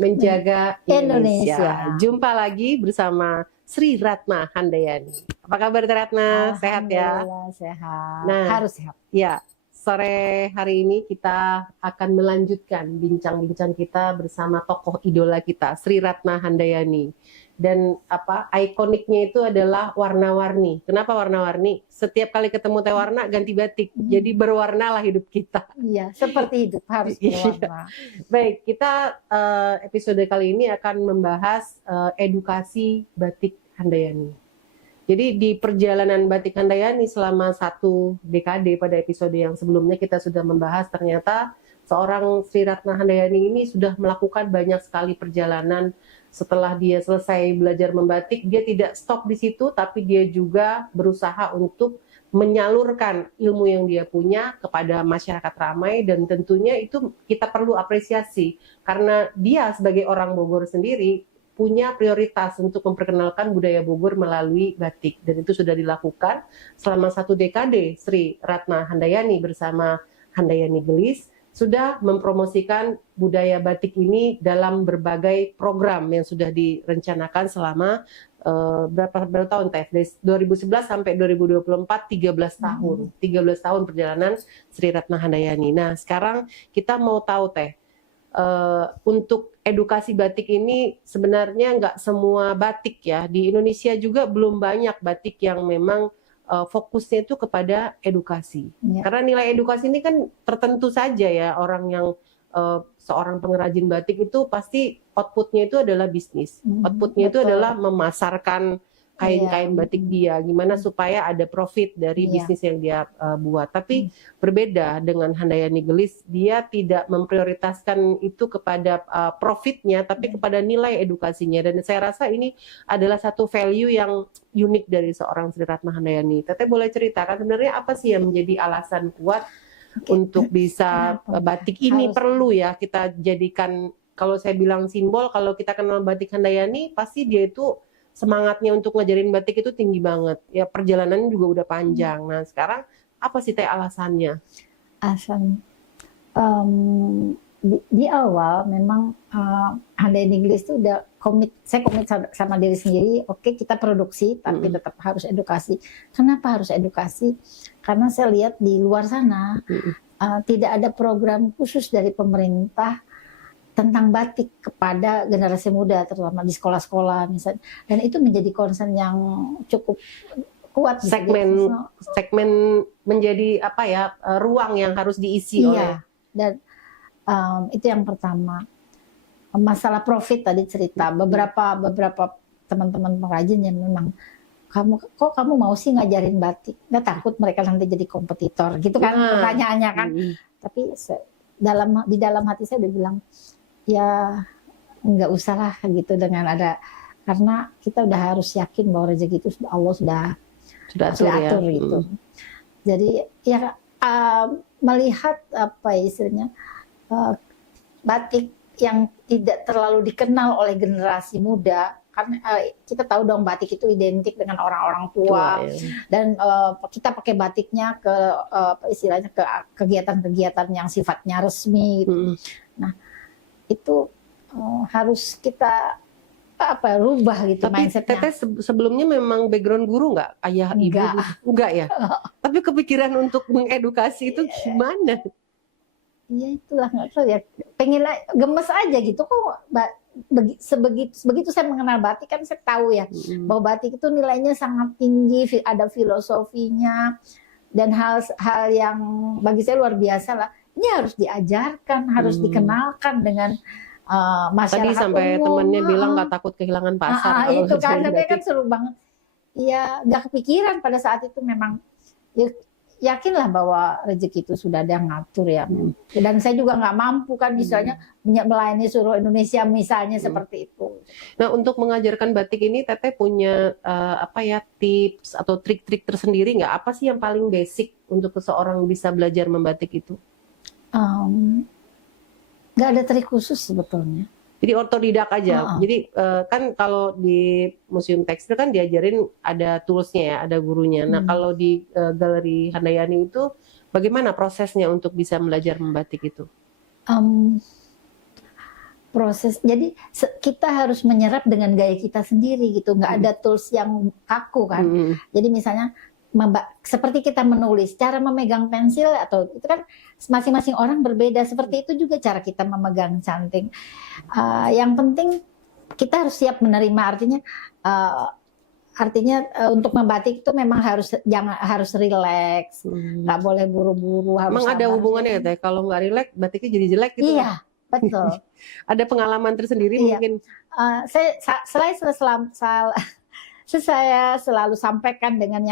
menjaga Indonesia. Indonesia. Jumpa lagi bersama Sri Ratna Handayani. Apa kabar Ratna? Sehat ya? Alhamdulillah sehat. Nah, Harus sehat. Ya, sore hari ini kita akan melanjutkan bincang-bincang kita bersama tokoh idola kita, Sri Ratna Handayani. Dan ikoniknya itu adalah warna-warni. Kenapa warna-warni? Setiap kali ketemu teh warna ganti batik. Jadi berwarnalah hidup kita. Iya, seperti hidup harus berwarna. Baik, kita episode kali ini akan membahas edukasi batik Handayani. Jadi di perjalanan batik Handayani selama 1 dekade, pada episode yang sebelumnya kita sudah membahas, ternyata seorang Sri Ratna Handayani ini sudah melakukan banyak sekali perjalanan. Setelah dia selesai belajar membatik, dia tidak stop di situ, tapi dia juga berusaha untuk menyalurkan ilmu yang dia punya kepada masyarakat ramai, dan tentunya itu kita perlu apresiasi karena dia sebagai orang Bogor sendiri punya prioritas untuk memperkenalkan budaya Bogor melalui batik, dan itu sudah dilakukan selama 1 dekade. Sri Ratna Handayani bersama Handayani Gelis sudah mempromosikan budaya batik ini dalam berbagai program yang sudah direncanakan selama berapa tahun Teh? Dari 2011 sampai 2024, 13 tahun. 13 tahun perjalanan Sri Ratna Handayani. Nah, sekarang kita mau tahu Teh, untuk edukasi batik ini sebenarnya nggak semua batik ya. Di Indonesia juga belum banyak batik yang memang fokusnya itu kepada edukasi. Ya. Karena nilai edukasi ini kan tertentu saja ya, orang yang seorang pengrajin batik itu pasti outputnya itu adalah bisnis. Outputnya itu adalah memasarkan kain-kain batik dia, gimana supaya ada profit dari bisnis yang dia buat. Tapi berbeda dengan Handayani Gelis, dia tidak memprioritaskan itu kepada profitnya, tapi kepada nilai edukasinya. Dan saya rasa ini adalah satu value yang unik dari seorang Sri Ratna Handayani. Teteh boleh ceritakan sebenarnya apa sih yang menjadi alasan kuat untuk bisa batik ini perlu ya kita jadikan, kalau saya bilang simbol, kalau kita kenal batik Handayani pasti dia itu semangatnya untuk ngajarin batik itu tinggi banget. Ya perjalanannya juga udah panjang. Nah sekarang apa sih Teh alasannya? Alasan di awal memang Handayani Gelis itu udah saya komit sama diri sendiri. Oke, kita produksi tapi tetap harus edukasi. Kenapa harus edukasi? Karena saya lihat di luar sana tidak ada program khusus dari pemerintah tentang batik kepada generasi muda, terutama di sekolah-sekolah misalnya, dan itu menjadi concern yang cukup kuat. Segmen menjadi ruang yang harus diisi oleh. Dan itu yang pertama. Masalah profit tadi cerita, beberapa teman-teman pengrajin yang memang kamu mau sih ngajarin batik, nggak takut mereka nanti jadi kompetitor gitu kan, pertanyaannya kan. Tapi di dalam hati saya udah bilang, ya nggak usah lah gitu, dengan ada, karena kita udah harus yakin bahwa rezeki itu Allah sudah atur gitu. Jadi ya melihat istilahnya batik yang tidak terlalu dikenal oleh generasi muda, karena kita tahu dong batik itu identik dengan orang-orang tua, dan kita pakai batiknya ke istilahnya ke kegiatan-kegiatan yang sifatnya resmi gitu. Nah itu harus kita rubah gitu mindsetnya. Teteh sebelumnya memang background guru nggak? Ayah ibu? Enggak ya? Tapi kepikiran untuk mengedukasi itu gimana? Ya itulah, nggak tahu ya, pengen gemes aja gitu kok. Begitu saya mengenal batik kan saya tahu ya bahwa batik itu nilainya sangat tinggi, ada filosofinya, dan hal yang bagi saya luar biasa lah. Ini harus diajarkan, harus dikenalkan dengan masyarakat. Tadi sampai temennya bilang nggak takut kehilangan pasar. Itu kan, tapi kan seru banget. Ya nggak kepikiran pada saat itu, memang yakinlah bahwa rezeki itu sudah ada yang ngatur ya. Dan saya juga nggak mampu kan misalnya melayani seluruh Indonesia misalnya seperti itu. Nah untuk mengajarkan batik ini Teteh punya tips atau trik-trik tersendiri nggak? Apa sih yang paling basic untuk seseorang bisa belajar membatik itu? Nggak ada trik khusus sebetulnya. Jadi otodidak aja. Jadi kan kalau di Museum Tekstil kan diajarin ada toolsnya ya, ada gurunya. Nah kalau di Galeri Handayani itu bagaimana prosesnya untuk bisa belajar membatik itu? proses. Jadi kita harus menyerap dengan gaya kita sendiri gitu, nggak ada tools yang kaku kan. Jadi misalnya seperti kita menulis, cara memegang pensil atau itu kan masing-masing orang berbeda. Seperti itu juga cara kita memegang canting. Yang penting kita harus siap menerima, artinya untuk membatik itu memang harus rileks, nggak boleh buru-buru. Emang ada hubungannya ya Teh? Kalau nggak rileks batiknya jadi jelek gitu? Iya, betul. Ada pengalaman tersendiri mungkin? Saya selalu sampaikan dengan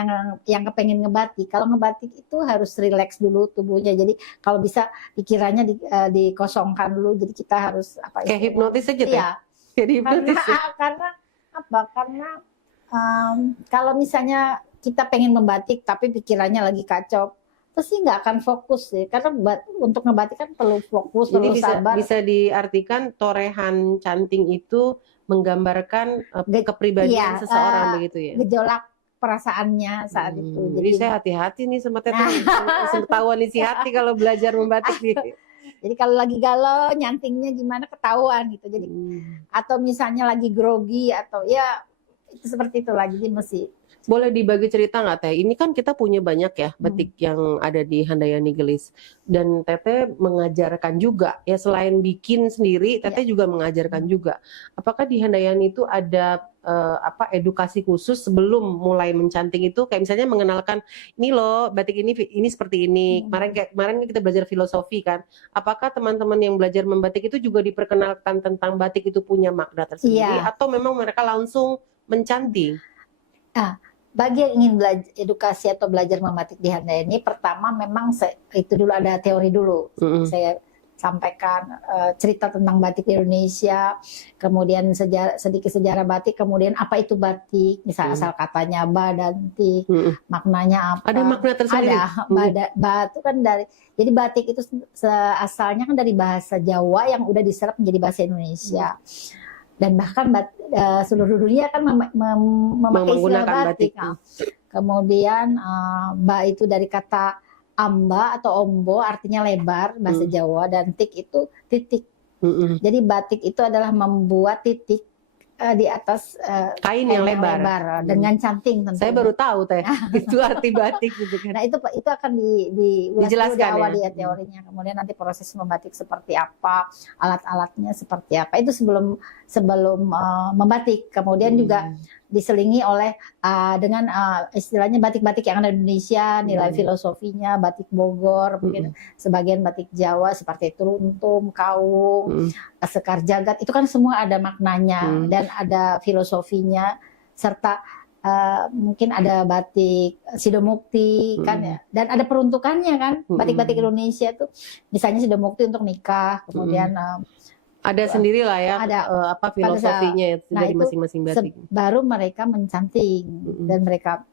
yang kepengen ngebatik. Kalau ngebatik itu harus rileks dulu tubuhnya. Jadi kalau bisa pikirannya dikosongkan dulu. Jadi kita harus kayak hipnotis aja Teh? Iya. Jadi hipnotis. Karena kalau misalnya kita pengen membatik tapi pikirannya lagi kacau, pasti nggak akan fokus sih. Karena untuk ngebatik kan perlu fokus, perlu sabar. Bisa diartikan torehan canting itu menggambarkan kepribadian seseorang begitu ya? Gejolak perasaannya saat itu. Jadi saya hati-hati nih sama Teteh. Ketahuan isi hati kalau belajar membatik nih. Jadi kalau lagi galau nyantingnya gimana ketahuan gitu. Jadi atau misalnya lagi grogi atau ya itu seperti itu lagi. Jadi mesti. Boleh dibagi cerita nggak Teh? Ini kan kita punya banyak ya batik yang ada di Handayani Gelis, dan Teteh mengajarkan juga ya, selain bikin sendiri Teteh juga mengajarkan juga. Apakah di Handayani itu ada edukasi khusus sebelum mulai mencanting itu, kayak misalnya mengenalkan ini loh batik ini seperti ini. Kemarin kita belajar filosofi kan. Apakah teman-teman yang belajar membatik itu juga diperkenalkan tentang batik itu punya makna tersendiri, atau memang mereka langsung mencanting? Bagi yang ingin belajar edukasi atau belajar membatik di Handayani, pertama memang itu dulu ada teori dulu. Saya sampaikan cerita tentang batik di Indonesia, kemudian sedikit sejarah batik, kemudian apa itu batik, misalnya asal katanya badantik, maknanya apa. Ada makna tersendiri. Ada. Batu kan jadi batik itu asalnya kan dari bahasa Jawa yang udah diserap menjadi bahasa Indonesia. Dan bahkan seluruh dunia kan memakai istilah batik. Kemudian ba itu dari kata amba atau ombo, artinya lebar bahasa Jawa, dan tik itu titik. Jadi batik itu adalah membuat titik di atas kain yang lebar dengan canting tentunya. Saya baru tahu Teh itu arti batik gitu kan. Nah itu akan dijelaskan di awal ya teorinya. Kemudian nanti proses membatik seperti apa, alat-alatnya seperti apa, itu sebelum membatik. Kemudian juga diselingi oleh dengan istilahnya batik-batik yang ada di Indonesia, nilai filosofinya, batik Bogor, mungkin sebagian batik Jawa seperti Truntum, Kaung, Sekar Jagad, itu kan semua ada maknanya dan ada filosofinya, serta mungkin ada batik Sidomukti kan ya, dan ada peruntukannya kan. Batik-batik Indonesia itu misalnya Sidomukti untuk nikah, kemudian ada sendiri lah ya, ada filosofinya dari masing-masing batik. Baru mereka mencanting, dan mereka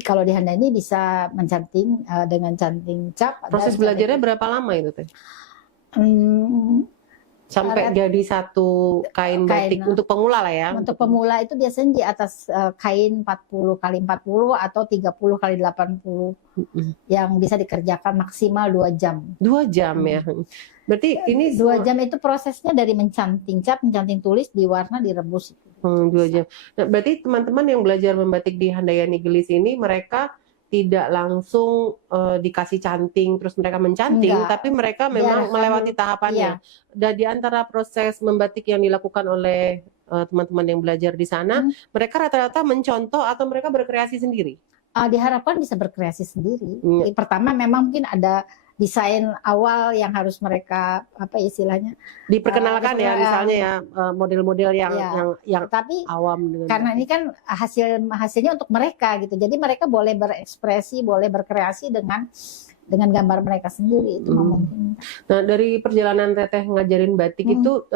kalau di Handayani bisa mencanting dengan canting cap. Proses belajarnya berapa lama itu Teh? Sampai jadi satu kain batik untuk pemula lah ya. Untuk pemula itu biasanya di atas kain 40 kali 40 atau 30 kali 80 yang bisa dikerjakan maksimal 2 jam. 2 jam ya. Berarti ini 2 jam itu prosesnya dari mencanting cap, mencanting tulis, diwarna, direbus. 2 jam. Nah, berarti teman-teman yang belajar membatik di Handayani Gelis ini mereka tidak langsung dikasih canting terus mereka mencanting, tapi mereka memang melewati tahapannya. Dan di antara proses membatik yang dilakukan oleh teman-teman yang belajar di sana, mereka rata-rata mencontoh atau mereka berkreasi sendiri? Diharapkan bisa berkreasi sendiri. Pertama memang mungkin ada desain awal yang harus mereka istilahnya diperkenalkan ya, misalnya ya model-model yang tapi awam dengan karena ini kan hasilnya untuk mereka gitu, jadi mereka boleh berekspresi, boleh berkreasi dengan gambar mereka sendiri, itu mungkin. Nah, dari perjalanan Teteh ngajarin batik itu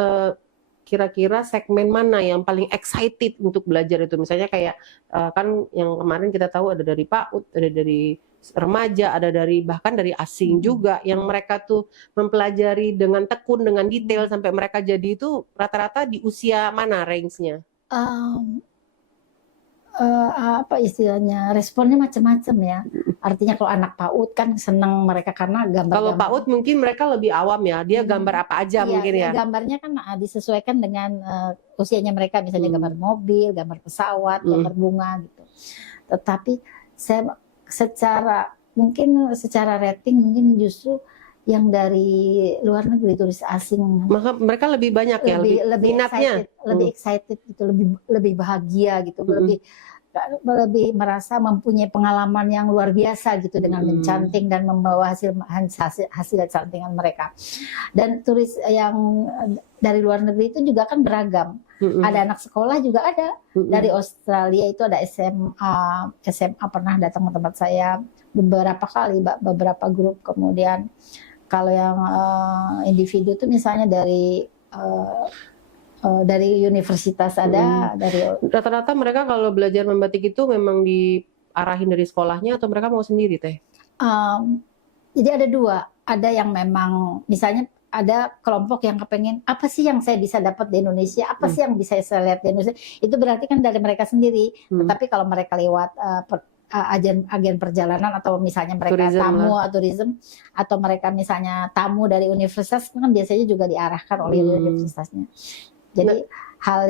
kira-kira segmen mana yang paling excited untuk belajar itu? Misalnya kayak kan yang kemarin kita tahu ada dari PAUD, ada dari remaja, ada bahkan dari asing juga, yang mereka tuh mempelajari dengan tekun, dengan detail sampai mereka jadi itu rata-rata di usia mana range-nya? apa istilahnya, responnya macam-macam ya. Artinya kalau anak PAUD kan senang mereka karena Kalau gambar-gambar. PAUD mungkin mereka lebih awam ya, dia gambar apa aja Iya, mungkin ya. gambarnya kan disesuaikan dengan usianya mereka, misalnya gambar mobil, gambar pesawat, gambar bunga gitu. Tetapi saya secara rating mungkin justru yang dari luar negeri, turis asing, Maka mereka lebih banyak ya, lebih minatnya, lebih excited gitu, lebih bahagia gitu, lebih merasa mempunyai pengalaman yang luar biasa gitu dengan mencanting dan membawa hasil cantingan mereka. Dan turis yang dari luar negeri itu juga kan beragam. Ada anak sekolah juga ada. Dari Australia itu ada SMA pernah datang ke tempat saya beberapa kali, beberapa grup. Kemudian kalau yang individu itu misalnya dari universitas ada, dari Rata-rata mereka kalau belajar membatik itu memang diarahin dari sekolahnya atau mereka mau sendiri teh? Jadi ada dua, ada yang memang misalnya ada kelompok yang kepengen apa sih yang saya bisa dapat di Indonesia, apa sih yang bisa saya lihat di Indonesia, itu berarti kan dari mereka sendiri. Tetapi kalau mereka lewat agen perjalanan atau misalnya mereka tourism atau mereka misalnya tamu dari universitas kan biasanya juga diarahkan oleh universitasnya. Jadi hal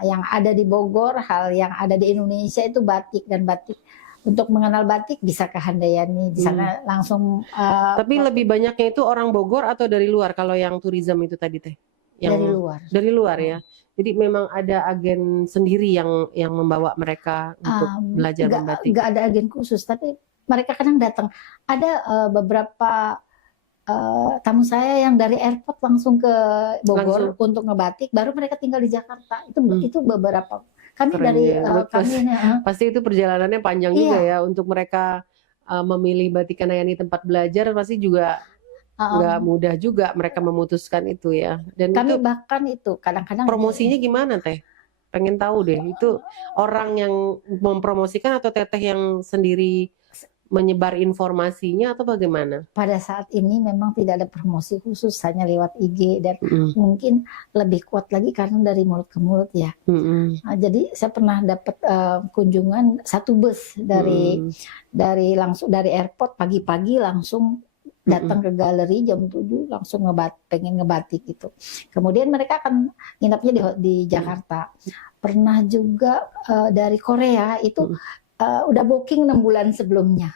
yang ada di Bogor, hal yang ada di Indonesia itu batik, dan batik untuk mengenal batik bisa ke Handayani di sana langsung. Tapi lebih banyaknya itu orang Bogor atau dari luar kalau yang tourism itu tadi teh? Dari luar. Dari luar ya. Jadi memang ada agen sendiri yang membawa mereka untuk belajar membatik. Nggak ada agen khusus, tapi mereka kadang datang. Ada beberapa tamu saya yang dari airport langsung ke Bogor untuk ngebatik, baru mereka tinggal di Jakarta. Itu beberapa. Kami keren dari ya. Pasti itu perjalanannya panjang juga ya untuk mereka memilih Batik Handayani tempat belajar, pasti juga nggak mudah juga mereka memutuskan itu ya. Dan kami itu bahkan itu kadang-kadang promosinya gimana teh? Pengen tahu deh, itu orang yang mempromosikan atau teteh yang sendiri menyebar informasinya atau bagaimana? Pada saat ini memang tidak ada promosi khusus, hanya lewat IG, dan mungkin lebih kuat lagi karena dari mulut ke mulut ya. Nah, jadi saya pernah dapat kunjungan satu bus dari airport pagi-pagi langsung datang ke galeri jam 7 langsung pengen ngebatik gitu. Kemudian mereka akan nginapnya di Jakarta. Pernah juga dari Korea itu udah booking 6 bulan sebelumnya.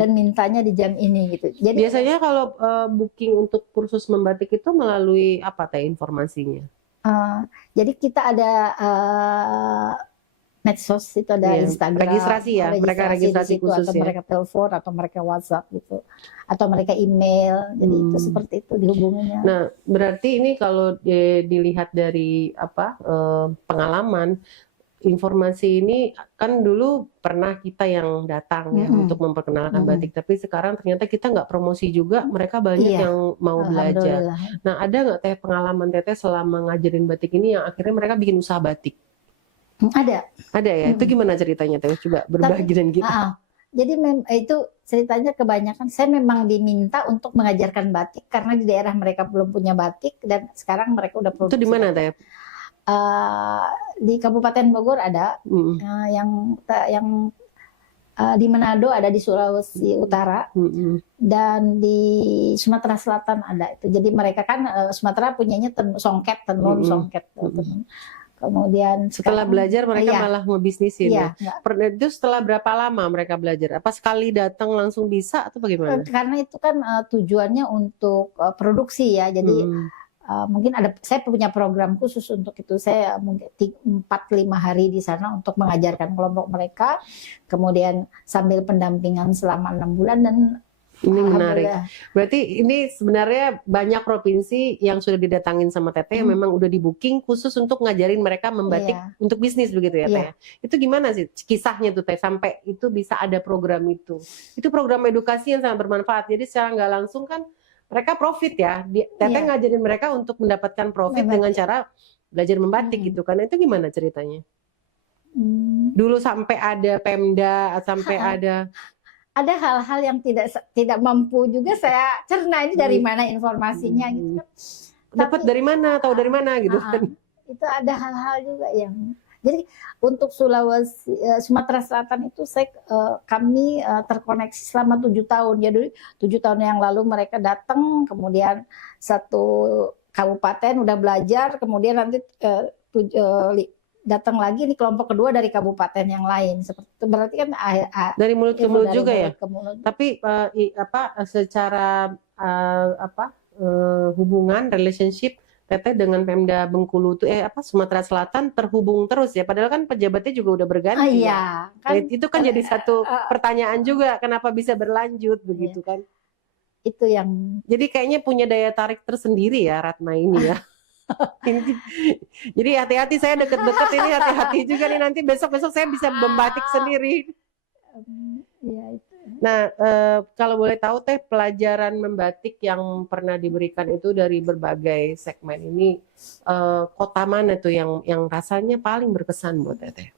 Dan mintanya di jam ini gitu. Jadi biasanya kalau booking untuk kursus membatik itu melalui apa teh informasinya? Jadi kita ada medsos, itu ada Instagram, registrasi ya, mereka registrasi khusus atau ya, mereka telepon atau mereka WhatsApp gitu, atau mereka email. Jadi itu seperti itu dihubunginya. Nah, berarti ini kalau dilihat dari pengalaman, informasi ini kan dulu pernah kita yang datang ya untuk memperkenalkan batik, tapi sekarang ternyata kita nggak promosi juga, mereka banyak yang mau belajar. Nah, ada nggak teh pengalaman teteh selama ngajarin batik ini yang akhirnya mereka bikin usaha batik? Ada ya. Itu gimana ceritanya teh? Coba berbagi dan kita. Jadi itu ceritanya kebanyakan saya memang diminta untuk mengajarkan batik karena di daerah mereka belum punya batik, dan sekarang mereka udah produksi. Itu di mana teh? Di Kabupaten Bogor ada, yang di Manado ada, di Sulawesi Utara, dan di Sumatera Selatan ada. Itu jadi mereka kan Sumatera punyanya songket, tenun. Kemudian setelah belajar mereka malah ngebisnisin ya. Itu setelah berapa lama mereka belajar? Apa sekali datang langsung bisa atau bagaimana? Karena itu kan tujuannya untuk produksi ya. Jadi mungkin saya punya program khusus untuk itu. Saya mungkin 4-5 hari di sana untuk mengajarkan kelompok mereka. Kemudian sambil pendampingan selama 6 bulan, dan ini menarik. Berarti ini sebenarnya banyak provinsi yang sudah didatangin sama teteh yang memang udah di booking khusus untuk ngajarin mereka membatik untuk bisnis begitu ya teh. Itu gimana sih kisahnya tuh teh sampai itu bisa ada program itu? Itu program edukasi yang sangat bermanfaat. Jadi secara nggak langsung kan mereka profit ya. Teteh ngajarin mereka untuk mendapatkan profit dengan cara belajar membatik gitu kan. Itu gimana ceritanya? Dulu sampai ada Pemda, sampai ada hal-hal yang tidak mampu juga saya cerna, ini dari mana informasinya gitu kan. Dapat dari mana, tahu dari mana gitu kan. Itu ada hal-hal juga yang Jadi untuk Sumatera Selatan itu kami terkoneksi selama 7 tahun. Jadi 7 tahun yang lalu mereka datang, kemudian satu kabupaten udah belajar, kemudian nanti datang lagi nih kelompok kedua dari kabupaten yang lain. Seperti itu berarti kan dari mulut ke mulut juga ya. Mulut. Tapi secara hubungan relationship Teteh dengan Pemda Bengkulu itu Sumatera Selatan terhubung terus ya, padahal kan pejabatnya juga udah berganti iya, ya. Kan, itu kan jadi satu pertanyaan juga, kenapa bisa berlanjut begitu kan? Itu yang jadi kayaknya punya daya tarik tersendiri ya Ratna ini ya. Jadi hati-hati, saya deket-deket ini hati-hati juga nih, nanti besok-besok saya bisa membatik sendiri. Iya itu. Nah, kalau boleh tahu Teh, pelajaran membatik yang pernah diberikan itu dari berbagai segmen ini, kota mana tuh yang rasanya paling berkesan buat Teteh?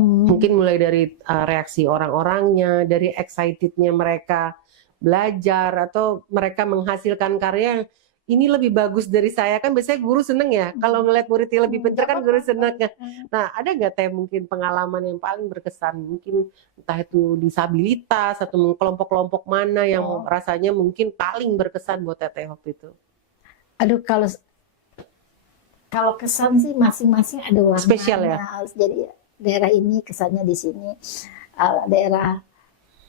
Mungkin mulai dari reaksi orang-orangnya, dari excitednya mereka belajar, atau mereka menghasilkan karya yang ini lebih bagus dari saya. Kan biasanya guru seneng ya, kalau ngeliat muridnya lebih pintar kan guru seneng ya. Nah, ada nggak Teh mungkin pengalaman yang paling berkesan, mungkin entah itu disabilitas atau kelompok-kelompok mana yang rasanya mungkin paling berkesan buat Teteh waktu itu? Aduh, kalau kesan sih masing-masing ada warnanya. Spesial ya. Jadi daerah ini kesannya di sini, daerah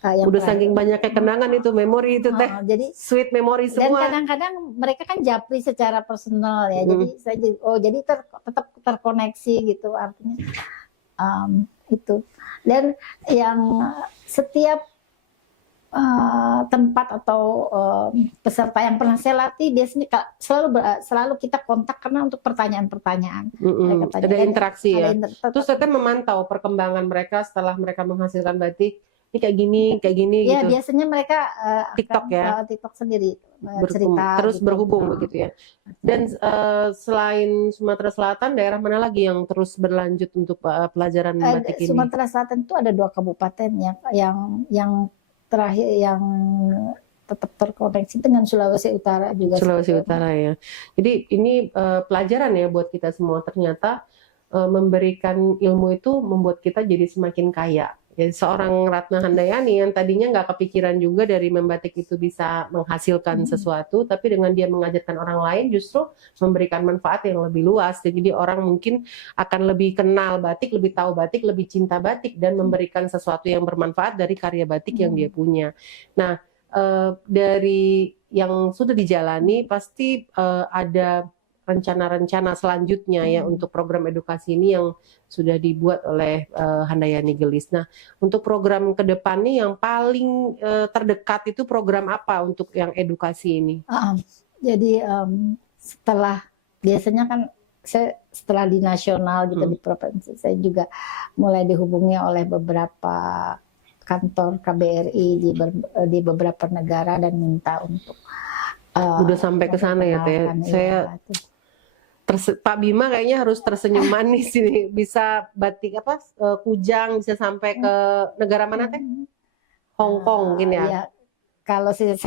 yang udah saking banyaknya kenangan itu, memori itu Teh, jadi sweet memory semua. Dan kadang-kadang mereka kan japri secara personal ya, jadi saya jadi tetap terkoneksi gitu, artinya itu. Dan yang setiap tempat atau peserta yang pernah saya latih biasanya selalu kita kontak karena untuk pertanyaan-pertanyaan. Ada interaksi ya. Terus Teteh memantau perkembangan mereka setelah mereka menghasilkan batik. Ini kayak gini ya, gitu. Biasanya mereka TikTok ya. TikTok sendiri cerita terus gitu. Berhubung begitu ya. Dan selain Sumatera Selatan, daerah mana lagi yang terus berlanjut untuk pelajaran batik ini? Sumatera Selatan itu ada 2 kabupaten yang terakhir yang tetap terkoneksi dengan Sulawesi Utara juga. Sulawesi Utara ya. Jadi ini pelajaran ya buat kita semua, ternyata memberikan ilmu itu membuat kita jadi semakin kaya. Ya, seorang Ratna Handayani yang tadinya nggak kepikiran juga dari membatik itu bisa menghasilkan sesuatu, tapi dengan dia mengajarkan orang lain justru memberikan manfaat yang lebih luas. Jadi orang mungkin akan lebih kenal batik, lebih tahu batik, lebih cinta batik, dan memberikan sesuatu yang bermanfaat dari karya batik yang dia punya. Nah, dari yang sudah dijalani pasti ada rencana-rencana selanjutnya ya untuk program edukasi ini yang sudah dibuat oleh Handayani Gelis. Nah, untuk program ke depan nih yang paling terdekat itu program apa untuk yang edukasi ini? Jadi setelah biasanya kan saya setelah di nasional gitu di provinsi, saya juga mulai dihubungi oleh beberapa kantor KBRI di beberapa negara dan minta untuk udah sampai ke sana ya Teh. Saya Pak Bima kayaknya harus tersenyum manis ini, bisa batik kujang, bisa sampai ke negara mana Teh? Hong Kong mungkin ya. Ya. Kalau saya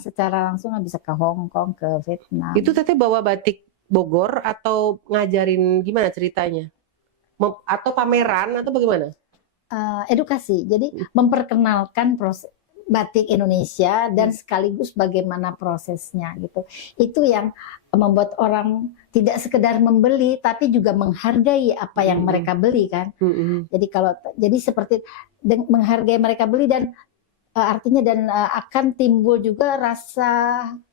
secara langsung bisa ke Hong Kong, ke Vietnam. Itu Teteh bawa batik Bogor atau ngajarin gimana ceritanya? Atau pameran atau bagaimana? Edukasi, jadi memperkenalkan proses batik Indonesia dan sekaligus bagaimana prosesnya gitu. Itu yang membuat orang tidak sekedar membeli tapi juga menghargai apa yang mereka beli kan. Jadi seperti menghargai mereka beli dan artinya akan timbul juga rasa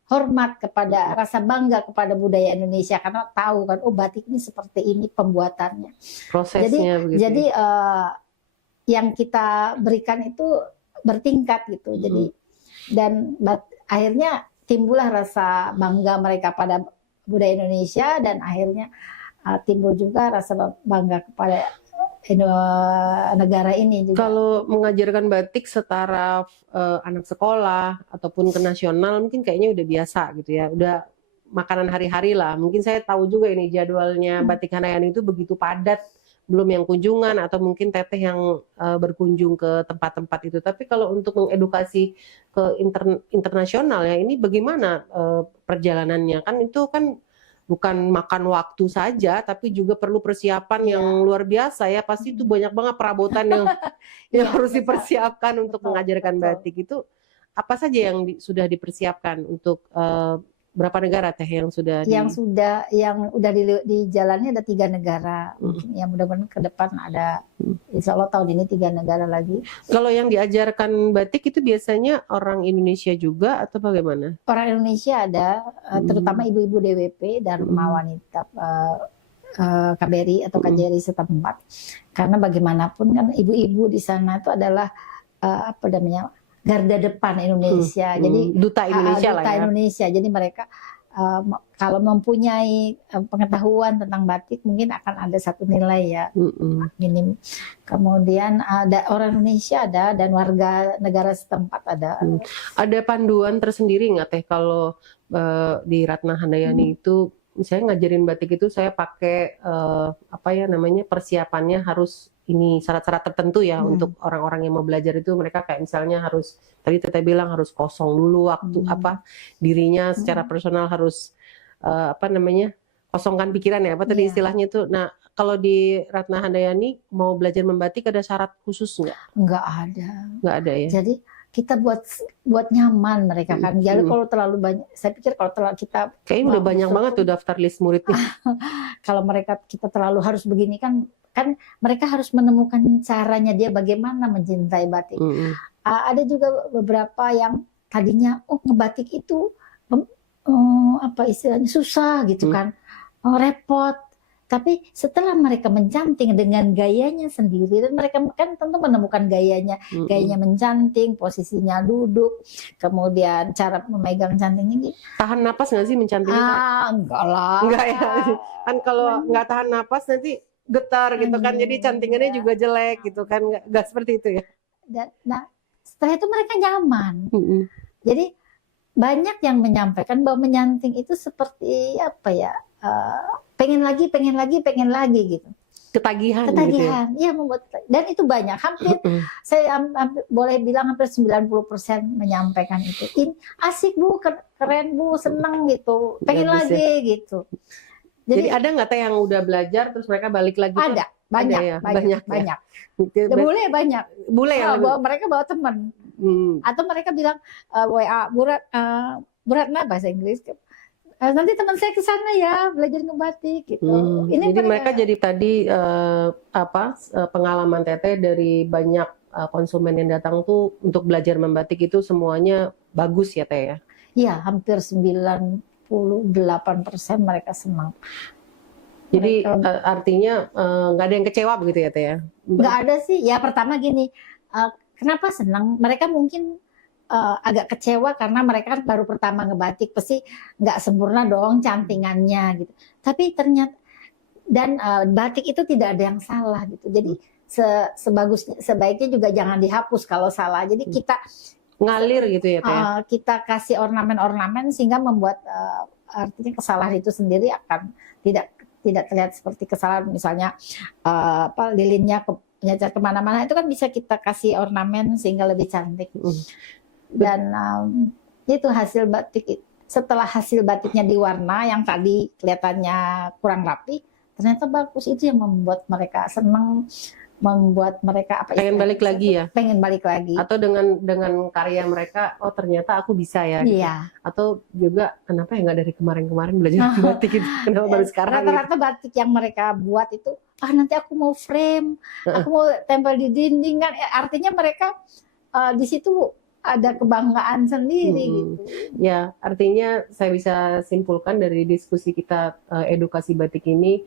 hormat kepada, rasa bangga kepada budaya Indonesia karena tahu kan, oh batik ini seperti ini pembuatannya. Prosesnya begitu. Jadi yang kita berikan itu bertingkat gitu. Jadi dan akhirnya timbullah rasa bangga mereka pada budaya Indonesia dan akhirnya timbul juga rasa bangga kepada negara ini juga. Kalau mengajarkan batik setara anak sekolah ataupun ke nasional mungkin kayaknya udah biasa gitu ya, udah makanan hari-hari lah. Mungkin saya tahu juga ini jadwalnya Batik Handayani itu begitu padat, belum yang kunjungan atau mungkin Teteh yang berkunjung ke tempat-tempat itu. Tapi kalau untuk mengedukasi ke internasional ya, ini bagaimana perjalanannya? Kan itu kan bukan makan waktu saja, tapi juga perlu persiapan yang luar biasa ya. Pasti itu banyak banget perabotan yang Iya, harus betul. dipersiapkan untuk Betul, mengajarkan betul. batik itu. Apa saja yang sudah dipersiapkan untuk berapa negara teh yang sudah yang udah di jalannya ada 3 negara. Mungkin ya mudah-mudahan ke depan ada, insya Allah tahun ini 3 negara lagi. Kalau yang diajarkan batik itu biasanya orang Indonesia juga atau bagaimana? Orang Indonesia ada, terutama ibu-ibu DWP dan wanita KBRI atau KJRI setempat. Karena bagaimanapun kan ibu-ibu di sana itu adalah apa namanya, garda depan Indonesia. Jadi duta Indonesia lah duta ya. Indonesia. Jadi mereka kalau mempunyai pengetahuan tentang batik mungkin akan ada satu nilai ya, minim. Kemudian ada orang Indonesia ada dan warga negara setempat ada. Ada panduan tersendiri nggak teh kalau di Ratna Handayani itu misalnya ngajarin batik itu saya pakai apa ya namanya, persiapannya harus ini syarat-syarat tertentu ya untuk orang-orang yang mau belajar itu, mereka kayak misalnya harus tadi Teteh bilang harus kosong dulu waktu apa dirinya secara personal harus apa namanya, kosongkan pikiran ya, apa tadi istilahnya itu. Nah, kalau di Ratna Handayani mau belajar membatik ada syarat khusus nggak? Nggak ada. Nggak ada ya. Jadi kita buat nyaman mereka kan. Jadi kalau terlalu banyak, saya pikir kalau terlalu kita kayaknya udah banyak banget tuh daftar list muridnya. Kalau kita terlalu harus begini kan mereka harus menemukan caranya dia bagaimana mencintai batik. Ada juga beberapa yang tadinya ngebatik itu apa istilahnya susah gitu kan, repot. Tapi setelah mereka mencanting dengan gayanya sendiri, dan mereka kan tentu menemukan gayanya mencanting, posisinya duduk, kemudian cara memegang cantingnya gitu. Tahan napas nggak sih mencantingnya? Enggak lah. Enggak ya. Kan kalau nggak tahan napas nanti getar gitu kan, jadi cantingannya juga jelek gitu kan, nggak seperti itu ya. Nah, setelah itu mereka nyaman. Jadi banyak yang menyampaikan bahwa menyanting itu seperti apa ya, pengen lagi gitu. Ketagihan gitu ya? Iya, membuat, dan itu banyak, saya boleh bilang hampir 90% menyampaikan itu. Asik Bu, keren Bu, seneng gitu, pengen Bagus lagi ya. gitu. Jadi ada nggak teh yang udah belajar terus mereka balik lagi? Ada, banyak. Bule banyak. Bule ya? Mereka bawa teman. Atau mereka bilang WA, Bu Ratna bahasa Inggris. Nanti teman saya ke sana ya belajar ngebatik gitu. Ini jadi mereka jadi tadi pengalaman Teteh dari banyak konsumen yang datang tuh untuk belajar membatik itu semuanya bagus ya Teh ya? Iya, hampir 98% mereka senang. Jadi artinya nggak ada yang kecewa begitu ya Teh ya? Nggak ada sih. Ya pertama gini, kenapa senang? Mereka mungkin agak kecewa karena mereka kan baru pertama ngebatik, pasti nggak sempurna dong cantingannya gitu. Tapi ternyata batik itu tidak ada yang salah gitu. Jadi sebaiknya juga jangan dihapus kalau salah. Jadi kita ngalir gitu ya Teh. Kita kasih ornamen-ornamen sehingga membuat artinya kesalahan itu sendiri akan tidak terlihat seperti kesalahan, misalnya lilinnya nyecer kemana-mana, itu kan bisa kita kasih ornamen sehingga lebih cantik. Dan itu hasil batik. Setelah hasil batiknya diwarna yang tadi kelihatannya kurang rapi, ternyata bagus. Itu yang membuat mereka senang, membuat mereka pengen balik lagi ya? Pengen balik lagi. Atau dengan karya mereka, oh ternyata aku bisa ya gitu. Iya. Atau juga kenapa ya nggak dari kemarin-kemarin belajar batik gitu, kenapa baru sekarang rata-rata gitu. Batik yang mereka buat itu, nanti aku mau frame, aku mau tempel di dinding kan, artinya mereka di situ ada kebanggaan sendiri gitu. Ya, artinya saya bisa simpulkan dari diskusi kita edukasi batik ini,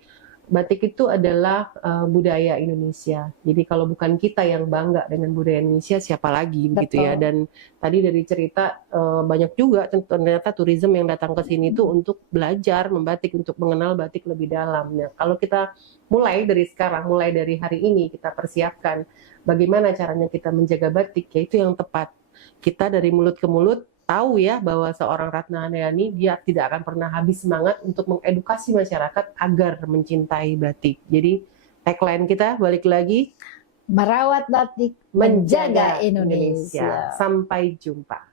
batik itu adalah budaya Indonesia. Jadi kalau bukan kita yang bangga dengan budaya Indonesia, siapa lagi gitu ya. Dan tadi dari cerita banyak juga ternyata turisme yang datang ke sini tuh untuk belajar membatik, untuk mengenal batik lebih dalam. Nah, kalau kita mulai dari sekarang, mulai dari hari ini kita persiapkan bagaimana caranya kita menjaga batik, yaitu yang tepat. Kita dari mulut ke mulut tahu ya bahwa seorang Ratna Handayani dia tidak akan pernah habis semangat untuk mengedukasi masyarakat agar mencintai batik. Jadi tagline kita balik lagi, merawat batik, menjaga Indonesia. Sampai jumpa.